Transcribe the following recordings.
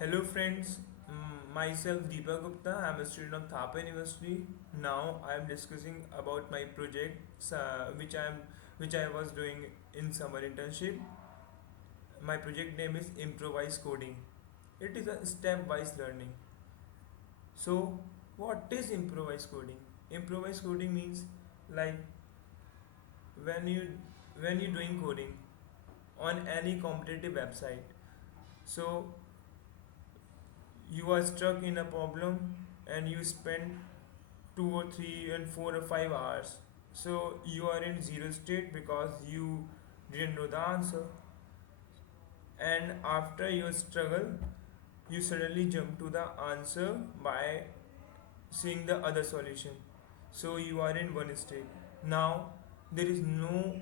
Hello friends, myself Deepak Gupta. I am a student of Thapar University. Now I am discussing about my project, which I was doing in summer internship. My project name is Improvised Coding. It is a step-wise learning. So, what is improvised coding? Improvised coding means like when you when you're doing coding on any competitive website. So you are stuck in a problem and you spend 2 or 3 and 4 or 5 hours. So you are in zero state because you didn't know the answer, and after your struggle you suddenly jump to the answer by seeing the other solution. So you are in one state. Now there is no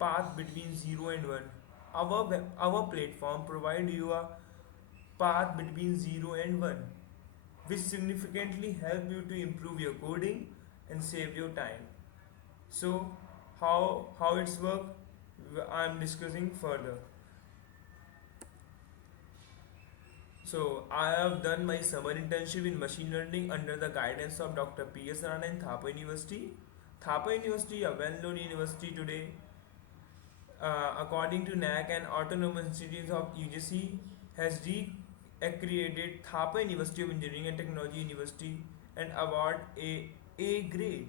path between 0 and 1. Our platform provide you a path between 0 and 1, which significantly help you to improve your coding and save your time. So how it's work, I'm discussing further. So I have done my summer internship in machine learning under the guidance of Dr. P.S. Rana in Thapar University. Thapar University, a well-known university today, according to NAC and Autonomous Institutes of UGC, has recreated Thapar University of Engineering and Technology University and award A grade.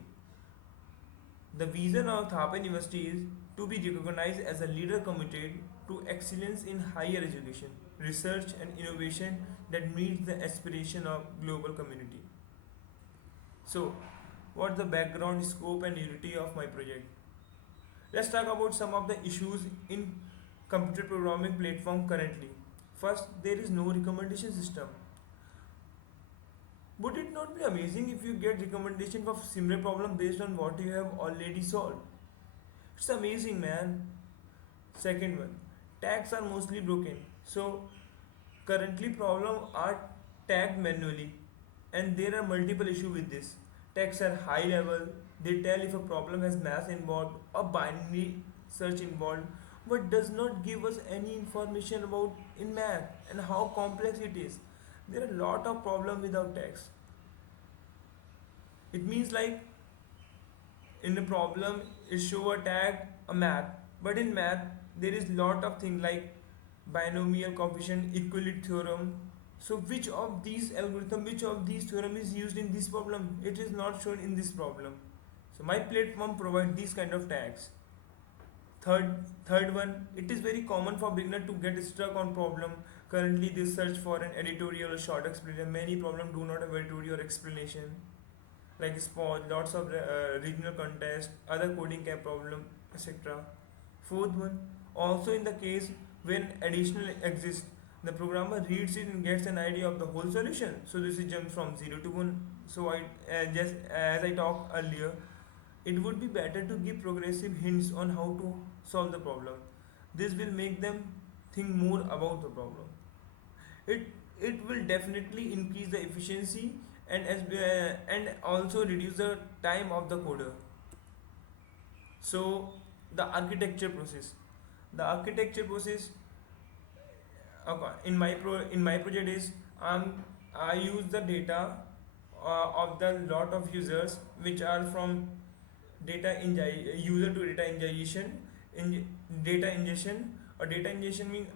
The vision of Thapar University is to be recognized as a leader committed to excellence in higher education, research and innovation that meets the aspiration of global community. So, what's the background, scope and unity of my project? Let's talk about some of the issues in computer programming platform currently. First, there is no recommendation system. Would it not be amazing if you get recommendation for similar problem based on what you have already solved? It's amazing, man. Second one, tags are mostly broken. So currently problem are tagged manually, and there are multiple issues with this. Tags are high level. They tell if a problem has math involved or binary search involved, but does not give us any information about in math and how complex it is. There are a lot of problem without tags. It means like in the problem is show a tag a math, but in math there is lot of things like binomial coefficient, equality theorem. So which of these algorithm, which of these theorem is used in this problem, it is not shown in this problem. So my platform provide these kind of tags. Third one, it is very common for beginner to get stuck on problem. Currently they search for an editorial or short explanation. Many problem do not have editorial explanation, like sport, lots of regional contest, other coding cap problem, etc. Fourth one, also in the case when additional exists, the programmer reads it and gets an idea of the whole solution. So this is jump from 0 to 1. So I just as I talked earlier, it would be better to give progressive hints on how to solve the problem. This will make them think more about the problem. It it will definitely increase the efficiency and also reduce the time of the coder. So the architecture process, the architecture process in my project is I use the data of the lot of users which are from user to data ingestion. in Data ingestion or data ingestion mean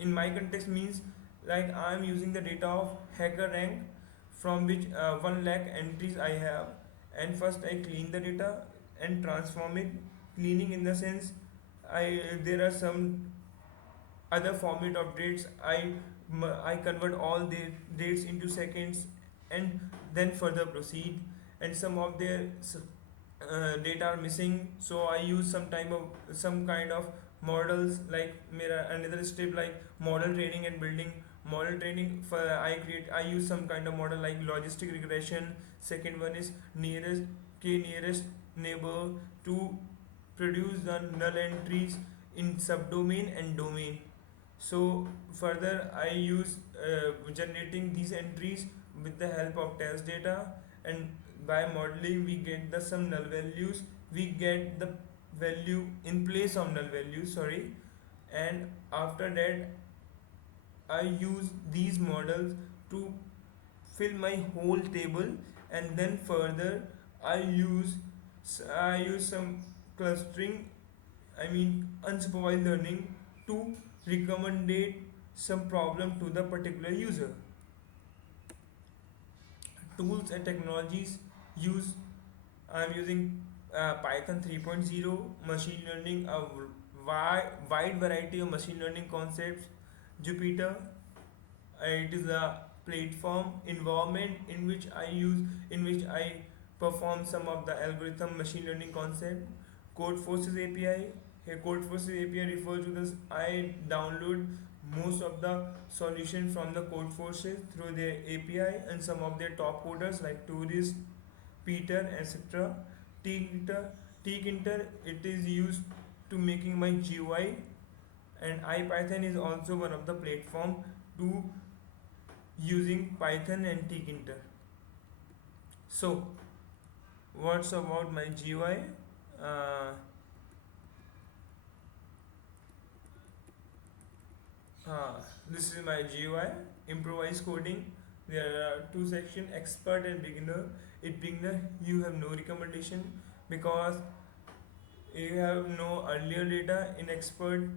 in my context means like I am using the data of hacker rank, from which 1 lakh entries I have, and first I clean the data and transform it. Cleaning in the sense, I there are some other format of dates. I convert all the dates into seconds and then further proceed. And some of their data are missing, so I use some kind of models, like another step like model training and building. Model training for I use some kind of model like logistic regression. Second one is nearest neighbor to produce the null entries in subdomain and domain. So further I use generating these entries with the help of test data, and by modeling we get the some null values. We get the value in place of null value, sorry. And after that I use these models to fill my whole table, and then further I use I use some clustering, I mean unsupervised learning, to recommendate some problem to the particular user. Tools and technologies use I'm using Python 3.0, machine learning, a wide variety of machine learning concepts. Jupyter, it is a platform environment in which I perform some of the algorithm machine learning concept. Codeforces API. Here, Codeforces API refers to this. I download most of the solution from the Codeforces through their API and some of their top coders like Tourist, Peter, etc. Tkinter, Tkinter, it is used to making my GUI, and IPython is also one of the platform to using Python and Tkinter. So, what's about my GUI? Uh, this is my GUI, improvised coding. There are two sections, expert and beginner. In beginner, you have no recommendation because you have no earlier data. In expert,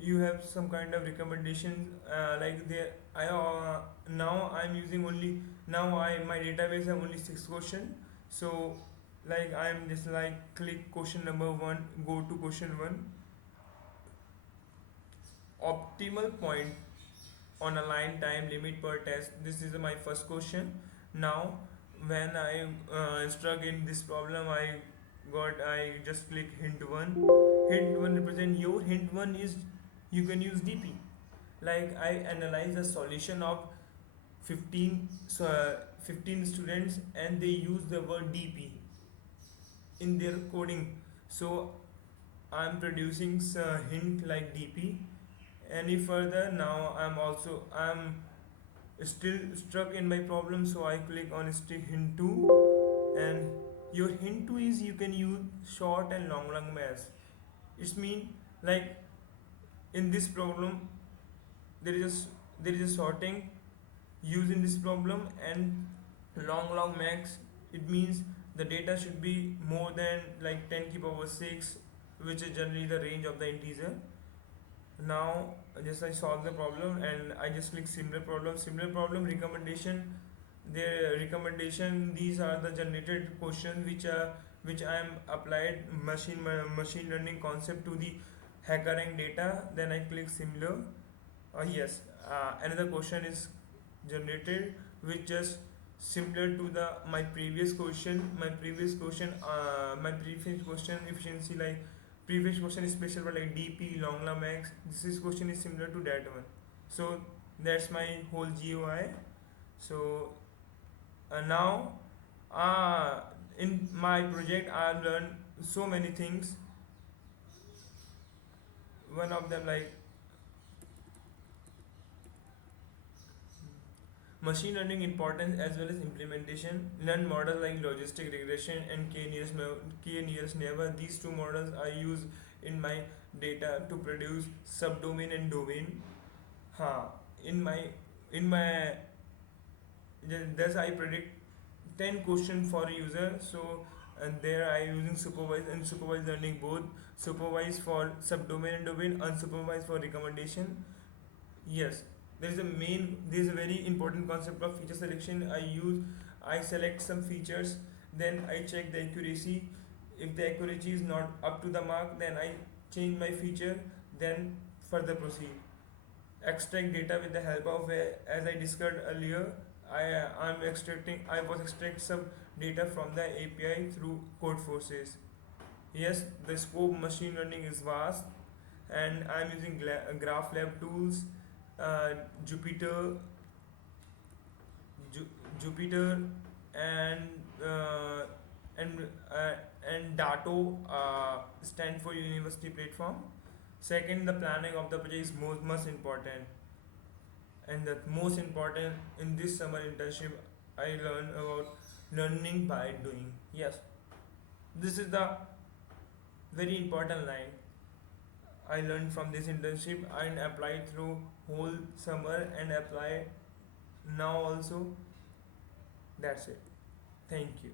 you have some kind of recommendations. Like there, I now I'm using only now I my database have only 6 questions. So like I'm just like click question number one, go to question one. Optimal point on a line time limit per test. This is my first question. Now when I struck in this problem, I just click hint one. Hint one represent your hint one is you can use DP. Like I analyze the solution of 15 15 students, and they use the word DP in their coding. So I'm producing a hint like DP. Any further, now I'm still stuck in my problem, so I click on still hint 2. And your hint 2 is you can use short and long maths. It's mean like in this problem there is there is a sorting used in this problem, and long max, it means the data should be more than like 10 to the power 6, which is generally the range of the integer. Now just I solve the problem and I just click similar problem recommendation. The recommendation, these are the generated questions which I am applied machine learning concept to the HackerRank data. Then I click similar. Yes, another question is generated which just similar to the my previous question efficiency, like previous question is special but like DP long max. This is question is similar to that one. So that's my whole GUI. So now in my project I've learned so many things. One of them like machine learning importance as well as implementation. Learn models like logistic regression and k-nearest neighbor. These two models I use in my data to produce subdomain and domain. Ha, in my thus I predict 10 questions for a user. So and there I using supervised and supervised learning both. Supervised for subdomain and domain, unsupervised for recommendation. Yes, there is a very important concept of feature selection. I select some features, then I check the accuracy. If the accuracy is not up to the mark, then I change my feature, then further proceed. Extract data with the help of as I discussed earlier. I was extract some data from the API through code forces. Yes, the scope machine learning is vast, and I'm using graph lab tools, uh, Jupyter, Jupyter, and uh, and uh, and Dato, Stanford University platform. Second, the planning of the project is most important, and the most important in this summer internship, I learned about learning by doing. Yes, this is the very important line. I learned from this internship and applied through whole summer and apply now also. That's it. Thank you.